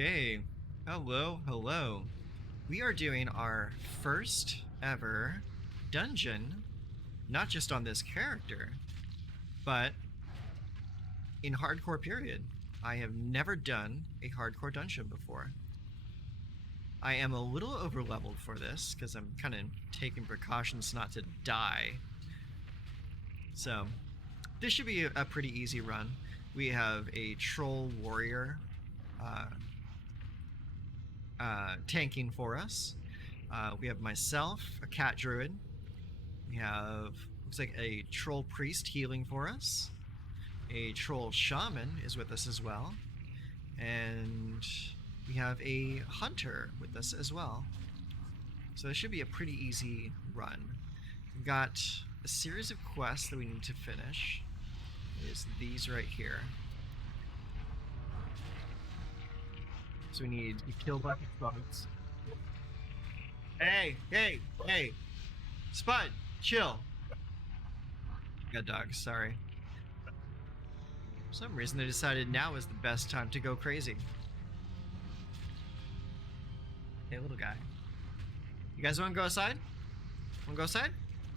Okay, hello. We are doing our first ever dungeon, not just on this character, but in hardcore period. I have never done a hardcore dungeon before. I am a little overleveled for this because I'm kind of taking precautions not to die. So this should be a pretty easy run. We have a troll warrior tanking for us. We have myself, a cat druid. We have, looks like a troll priest healing for us. A troll shaman is with us as well. And we have a hunter with us as well. So this should be a pretty easy run. We've got a series of quests that we need to finish. Is these right here. So we need to kill bucket bugs. Hey! Spud, chill. Got dogs, sorry. For some reason they decided now is the best time to go crazy. Hey, little guy. You guys want to go outside? Want to go outside?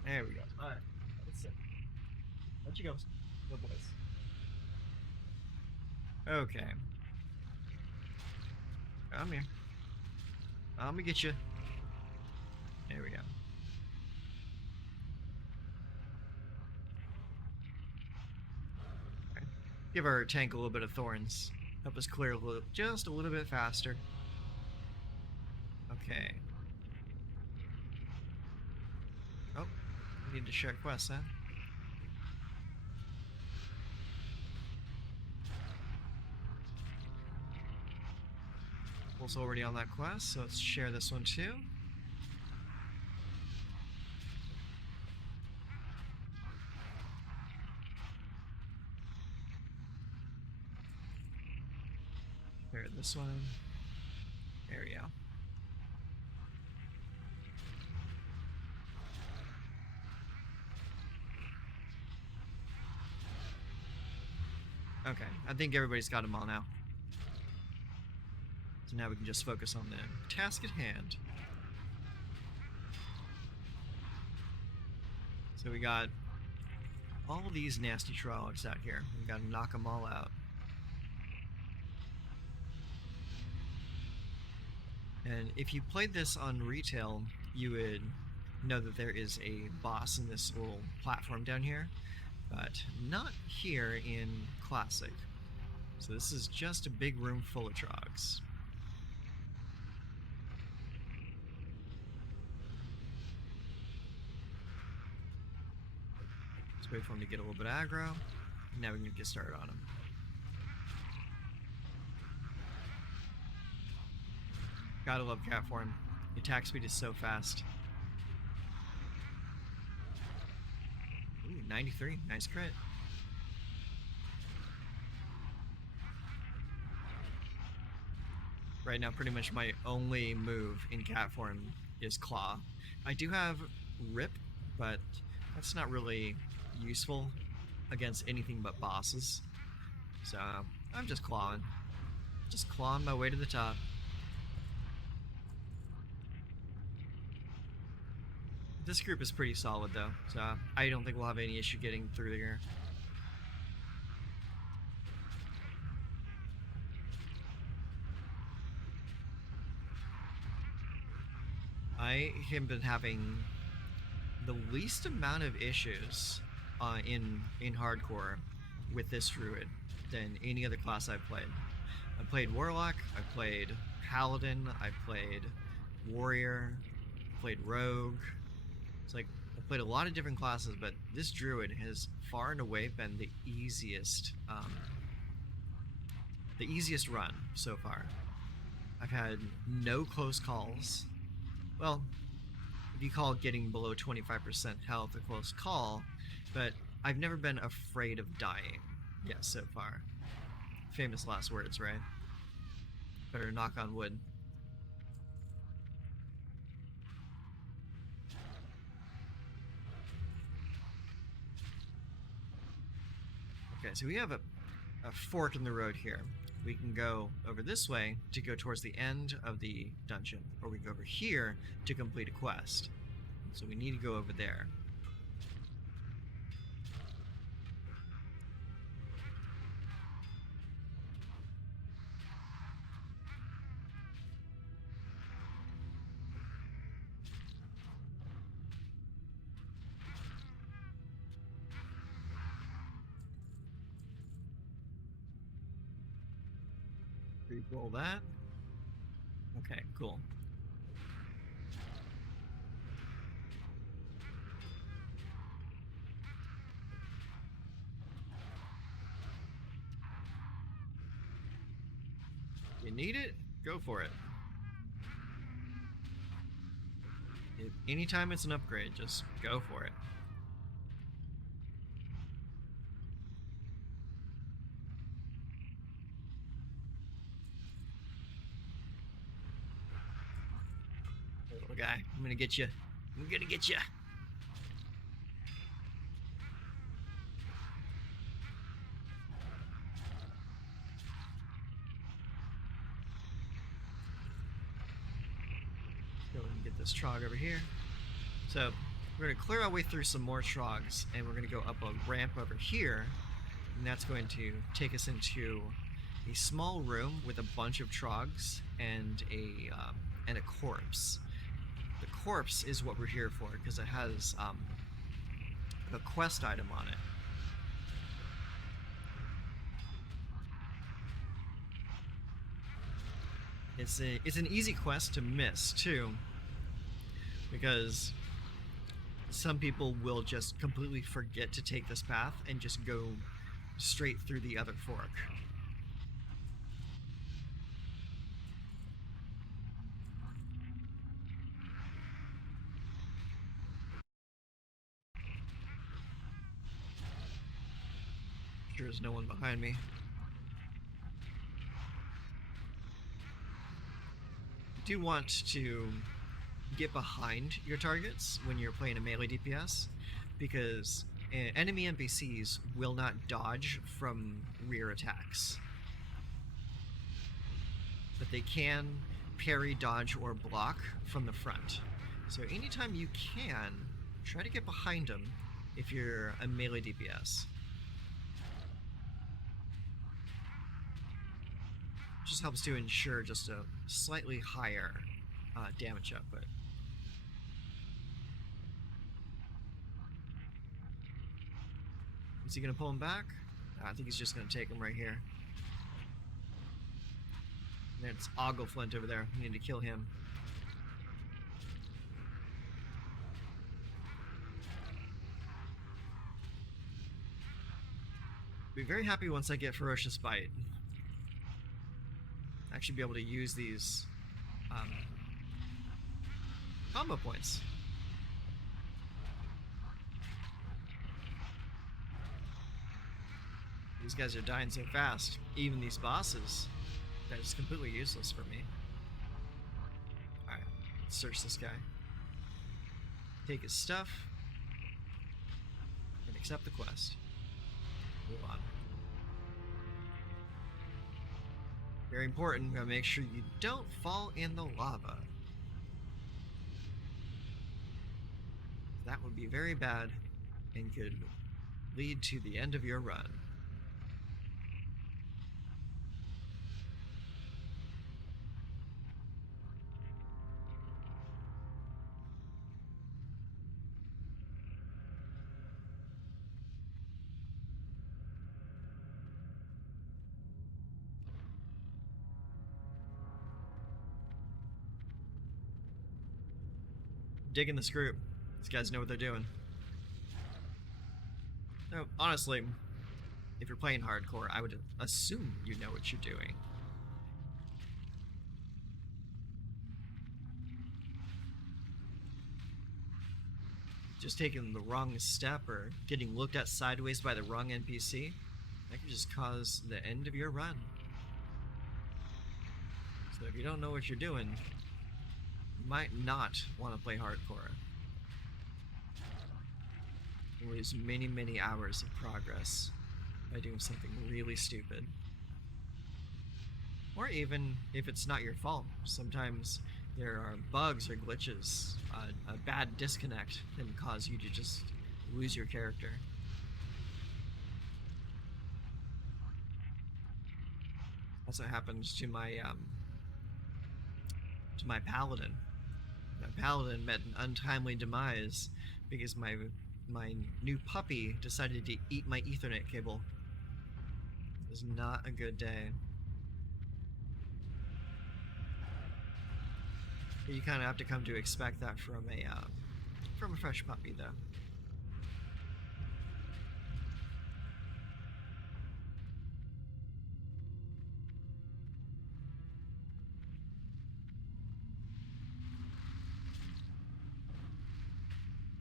There we go. Alright, let's sit. Let you go. Go, boys. Okay. Come here. Let me get you. There we go. Okay. Give our tank a little bit of thorns. Help us clear just a little bit faster. Okay. Oh, we need to share quests, huh? Wolf's already on that quest, so let's share this one too. Share this one. There we go. Okay, I think everybody's got them all now. So now we can just focus on the task at hand. So we got all these nasty trollocs out here. We gotta knock them all out. And if you played this on retail, you would know that there is a boss in this little platform down here, but not here in Classic. So this is just a big room full of trogs. Let's wait for him to get a little bit aggro. Now we can get started on him. Gotta love cat form. The attack speed is so fast. Ooh, 93. Nice crit. Right now, pretty much my only move in cat form is Claw. I do have Rip, but that's not really useful against anything but bosses. So I'm just clawing. Just clawing my way to the top. This group is pretty solid though, so I don't think we'll have any issue getting through here. I have been having the least amount of issues in hardcore with this druid than any other class I've played. I played Warlock, I played Paladin, I played Warrior, I played Rogue. It's like I played a lot of different classes, but this druid has far and away been the easiest run so far. I've had no close calls. Well, if you call getting below 25% health a close call, but I've never been afraid of dying yet so far. Famous last words, right? Better knock on wood. Okay, so we have a fork in the road here. we can go over this way to go towards the end of the dungeon, or we go over here to complete a quest. So we need to go over there. Re-roll that. Okay, cool. You need it? Go for it. Anytime it's an upgrade, just go for it. Little guy, I'm gonna get you. I'm gonna get you. Go and get this trog over here. So we're gonna clear our way through some more trogs, and we're gonna go up a ramp over here, and that's going to take us into a small room with a bunch of trogs and a corpse. The corpse is what we're here for because it has a quest item on it. It's an easy quest to miss too, because some people will just completely forget to take this path and just go straight through the other fork. Sure there's no one behind me. You do want to get behind your targets when you're playing a melee DPS, because enemy NPCs will not dodge from rear attacks, but they can parry, dodge, or block from the front. So anytime you can, try to get behind them if you're a melee DPS. Just helps to ensure just a slightly higher damage output. Is he gonna pull him back? I think he's just gonna take him right here. There's Ogleflint over there. We need to kill him. Be very happy once I get Ferocious Bite. Actually be able to use these combo points. These guys are dying so fast. Even these bosses, that is completely useless for me. Alright, let's search this guy. Take his stuff. And accept the quest. Move on. Very important, we gotta make sure you don't fall in the lava. That would be very bad and could lead to the end of your run. Digging this group. These guys know what they're doing. No, honestly, if you're playing hardcore, I would assume you know what you're doing. Just taking the wrong step or getting looked at sideways by the wrong NPC, that could just cause the end of your run. So if you don't know what you're doing, you might not want to play hardcore. You lose many, many hours of progress by doing something really stupid. Or even if it's not your fault, sometimes there are bugs or glitches. A bad disconnect can cause you to just lose your character. That's what happened to my paladin. My paladin met an untimely demise because my new puppy decided to eat my Ethernet cable. It was not a good day. You kind of have to come to expect that from a fresh puppy, though.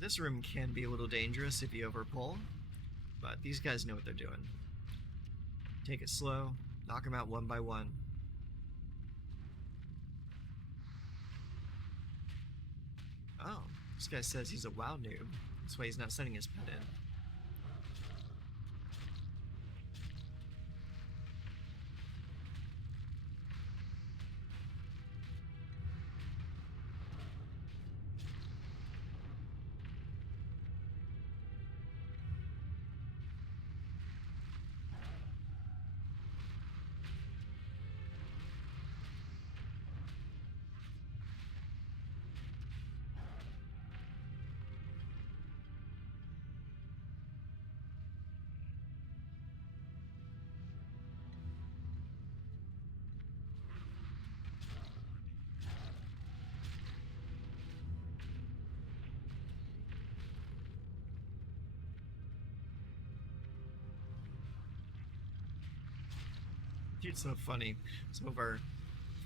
This room can be a little dangerous if you overpull, but these guys know what they're doing. Take it slow, knock them out one by one. Oh, this guy says he's a WoW noob. That's why he's not sending his pet in. Dude, it's so funny. Some of our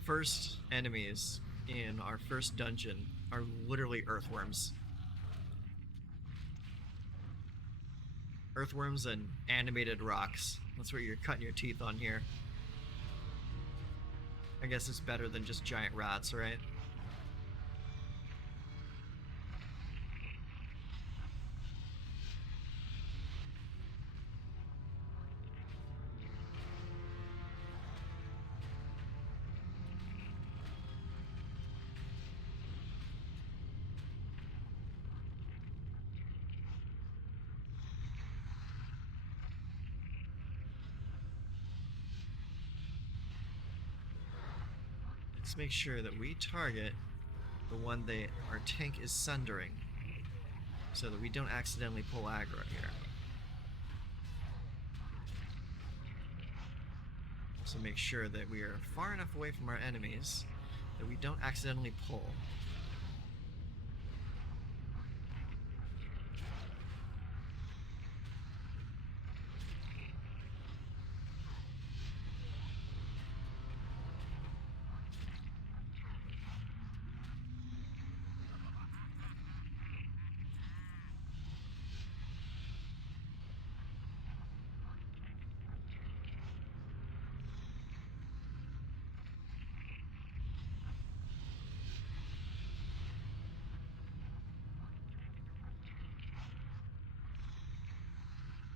first enemies in our first dungeon are literally earthworms. Earthworms and animated rocks. That's what you're cutting your teeth on here. I guess it's better than just giant rats, right? Let's make sure that we target the one that our tank is sundering, so that we don't accidentally pull aggro here. Also make sure that we are far enough away from our enemies that we don't accidentally pull.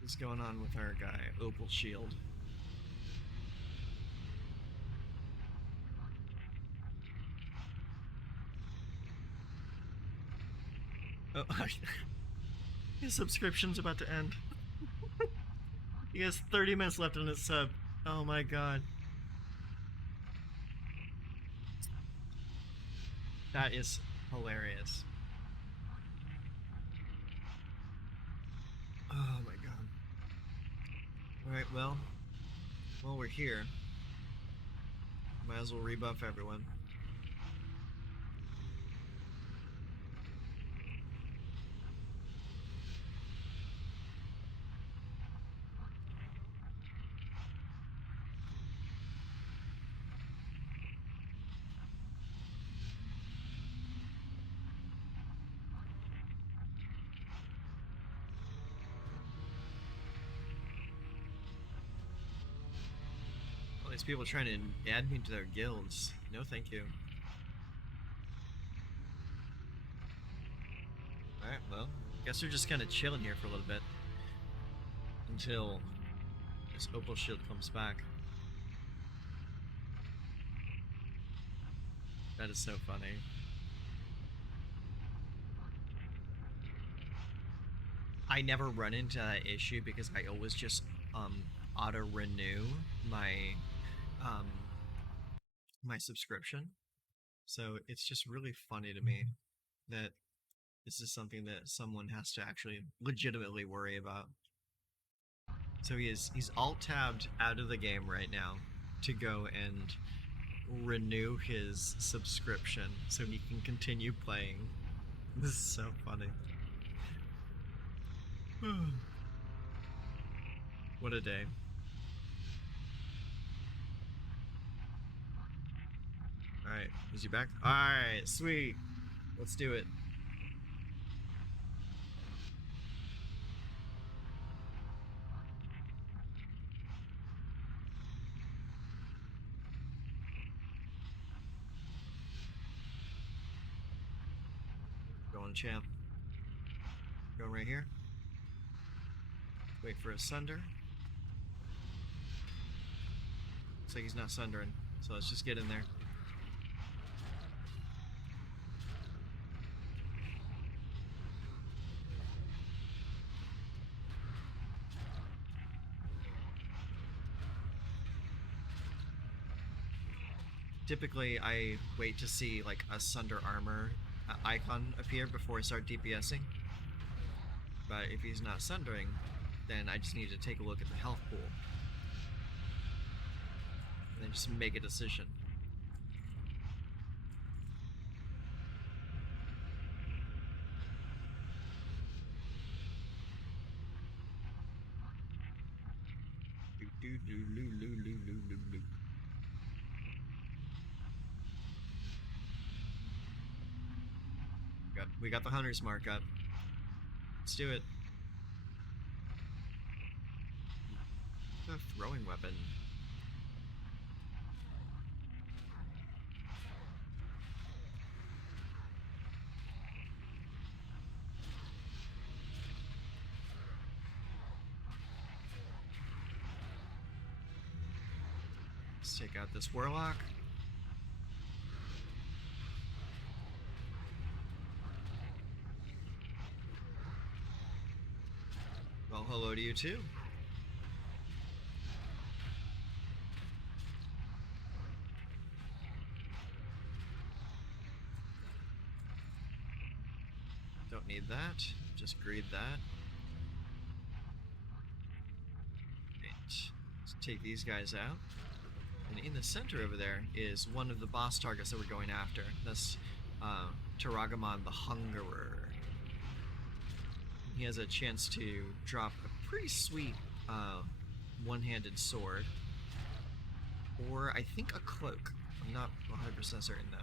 What's going on with our guy, Opal Shield? Oh, his subscription's about to end. He has 30 minutes left on his sub. Oh my god. That is hilarious. Oh my god. Alright, well, while we're here, might as well rebuff everyone. All these people trying to add me to their guilds. No thank you. Alright, well, guess we're just kind of chilling here for a little bit until this Opal Shield comes back. That is so funny. I never run into that issue because I always just auto renew my um my subscription. So it's just really funny to me that this is something that someone has to actually legitimately worry about. So he's alt tabbed out of the game right now to go and renew his subscription so he can continue playing. This is so funny. What a day. Alright, is he back? Alright, sweet. Let's do it. Going champ. Going right here. Wait for a sunder. Looks like he's not sundering, so let's just get in there. Typically, I wait to see like a Sunder Armor icon appear before I start DPSing. But if he's not Sundering, then I just need to take a look at the health pool. And then just make a decision. We got the Hunter's Mark up. Let's do it. The throwing weapon. Let's take out this Warlock. Well, hello to you too. Don't need that. Just greed that. Right. Let's take these guys out. And in the center over there is one of the boss targets that we're going after. That's Taragamon the Hungerer. He has a chance to drop a pretty sweet one-handed sword. Or I think a cloak. I'm not 100% certain though.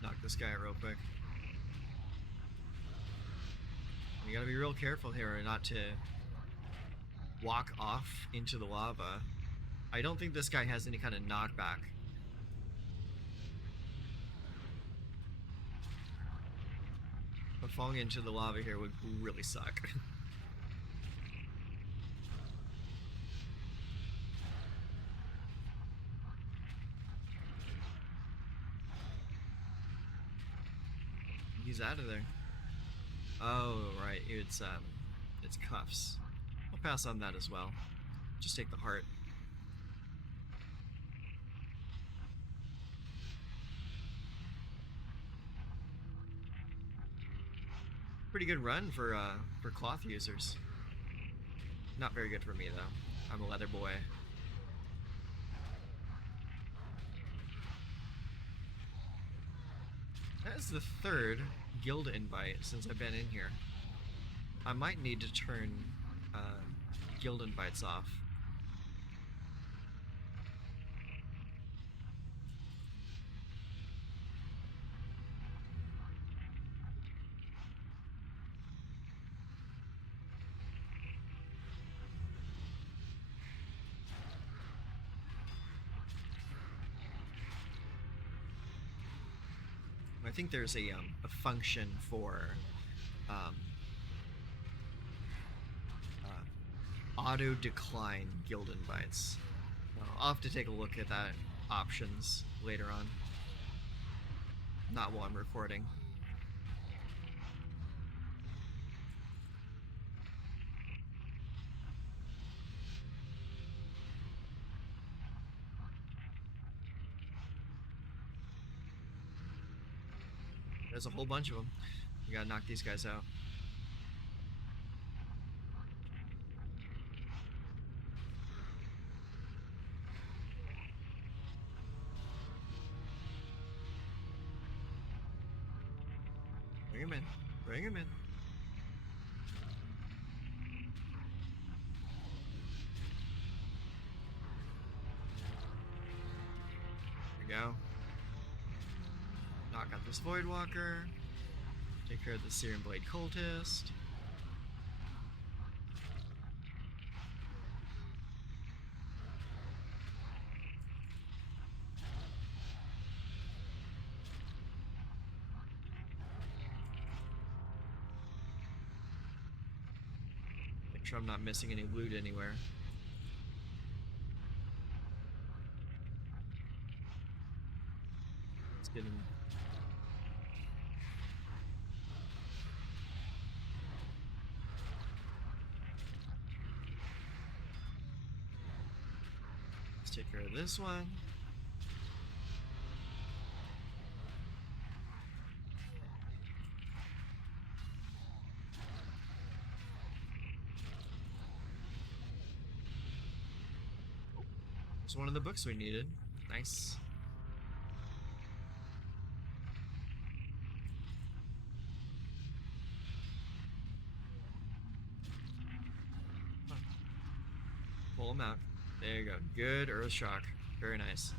Knock this guy out real quick. You gotta be real careful here not to walk off into the lava. I don't think this guy has any kind of knockback. But falling into the lava here would really suck. He's out of there. Oh, right. It's cuffs. I'll pass on that as well. Just take the heart. Pretty good run for cloth users. Not very good for me though. I'm a leather boy. That is the third guild invite since I've been in here. I might need to turn guild invites off. I think there's a function for Auto decline guild invites. I'll have to take a look at that options later on. Not while I'm recording. There's a whole bunch of them. We gotta knock these guys out. Bring him in. Bring him in. There we go. Knock out this Voidwalker. Take care of the Searing Blade Cultist. Make sure I'm not missing any loot anywhere. Let's get him. Let's take care of this one. It's one of the books we needed. Nice. Pull him out. There you go. Good Earth Shock. Very nice.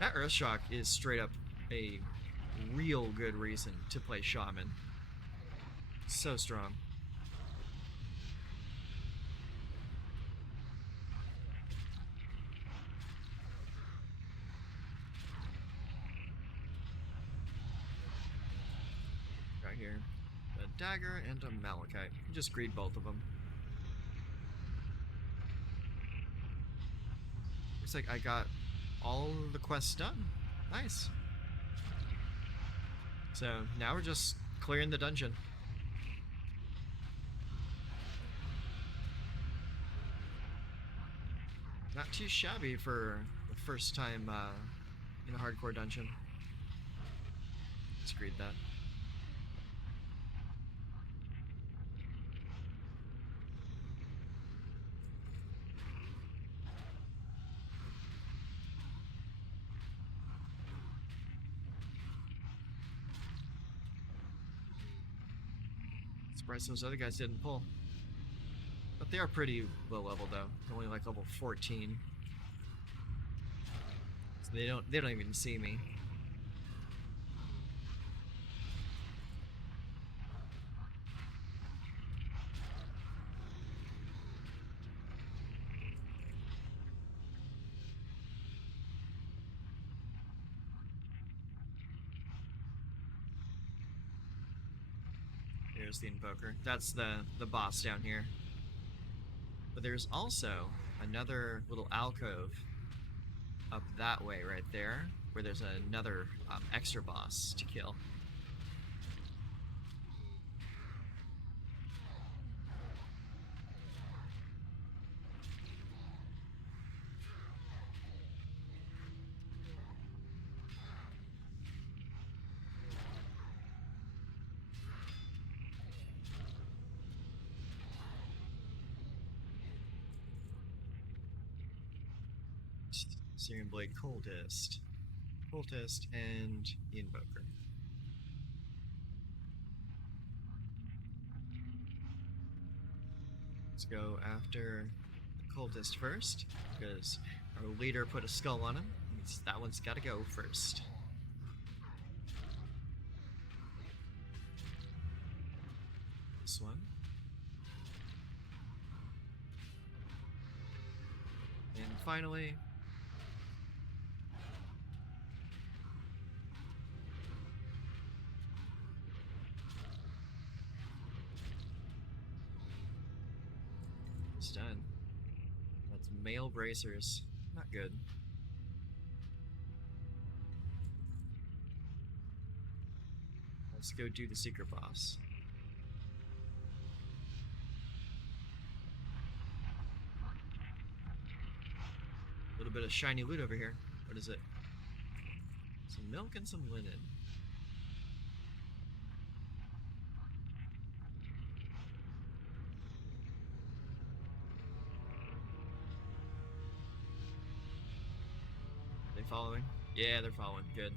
That Earth Shock is straight up a real good reason to play Shaman. So strong. Right here. A dagger and a Malachite. Just greed both of them. Looks like I got all of the quests done. Nice. So now we're just clearing the dungeon. Not too shabby for the first time in a hardcore dungeon. Let's greed that. Surprised those other guys didn't pull. But they are pretty low level though. They're only like level 14. So they don't even see me. Here's the Invoker. That's the boss down here. But there's also another little alcove up that way right there, where there's another extra boss to kill. Searing Blade Cultist. Cultist and the Invoker. Let's go after the Cultist first, because our leader put a skull on him. That one's gotta go first. This one. And finally, Almost done. That's male bracers. Not good. Let's go do the secret boss. A little bit of shiny loot over here. What is it? Some milk and some linen. Are they following? Yeah, they're following. Good.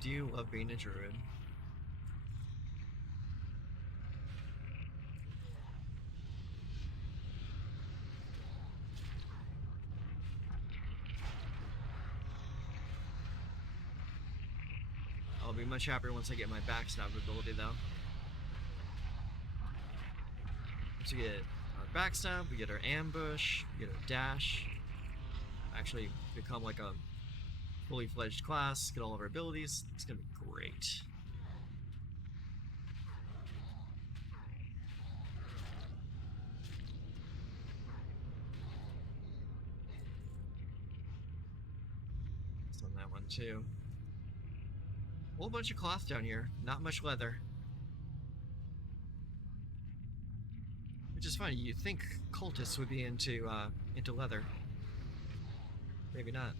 Do you love being a druid? I'll be much happier once I get my backstab ability, though. Once we get our backstab, we get our ambush, we get our dash. Actually become like a fully fledged class, get all of our abilities. It's gonna be great. It's on that one too. A whole bunch of cloth down here, not much leather. Which is funny, you'd think cultists would be into leather. Maybe not.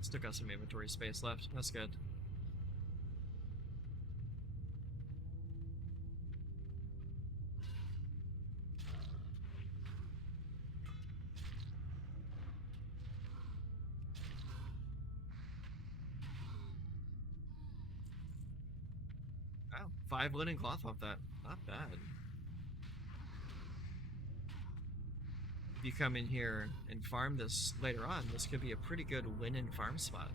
Still got some inventory space left. That's good. Wow, 5 linen cloth off that. Not bad. If you come in here and farm this later on, this could be a pretty good linen farm spot.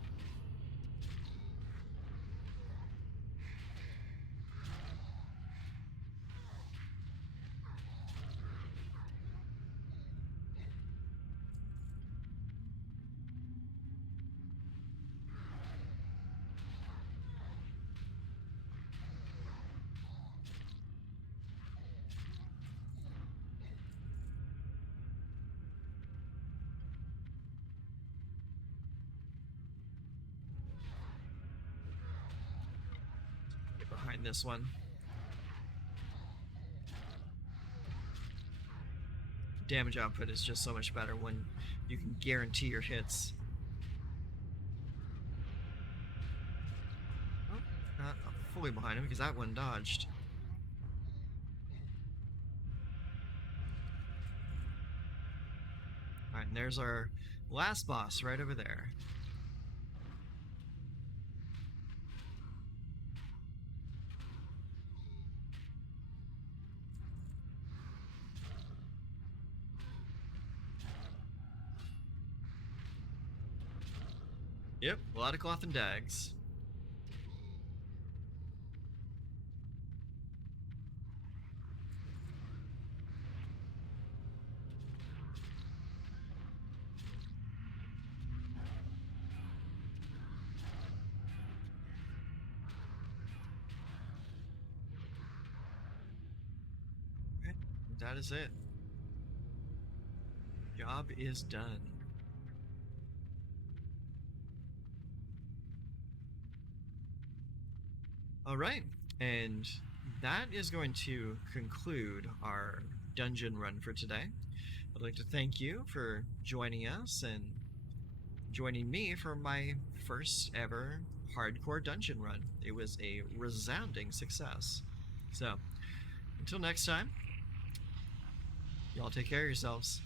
Behind this one. Damage output is just so much better when you can guarantee your hits. Oh, not fully behind him because that one dodged. Alright, and there's our last boss right over there. Yep, a lot of cloth and dags. Okay, that is it. Job is done. All right, and that is going to conclude our dungeon run for today. I'd like to thank you for joining us and joining me for my first ever hardcore dungeon run. It was a resounding success. So, until next time, y'all take care of yourselves.